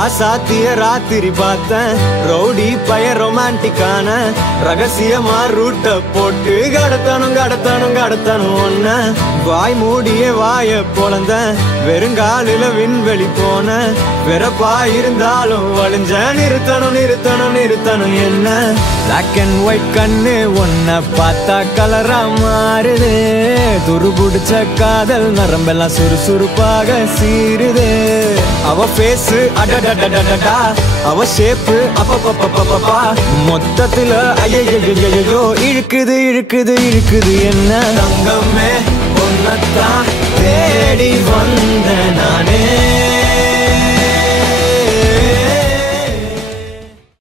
ராசாத்திய ராத்திரி பார்த்தேன் ரவுடி பய ரொமான்டிக்கான ரகசியமா ரூட்ட போட்டு கடத்தணும் ஒன்ன வாய் மூடிய வாய பொழந்த வெறுங்காலில விண்வெளி போன வெறப்பா இருந்தாலும் வழிஞ்ச நிறுத்தணும் என்ன பிளாக் அண்ட் ஒயிட் கண்ணு ஒன்ன பார்த்தா கலரா மாறுது துருபுடிச்ச காதல் நரம்பெல்லாம் சுறுசுறுப்பாக சீருது அவ ஃபேஸ் அடடடடடடா அவ ஷேப்பு அப்பப்பப்பப்பப்பா மொத்தத்துல ஐயோ இழுக்குது என்ன தங்கமே ஒன்னத்தான் தேடி வந்த நானே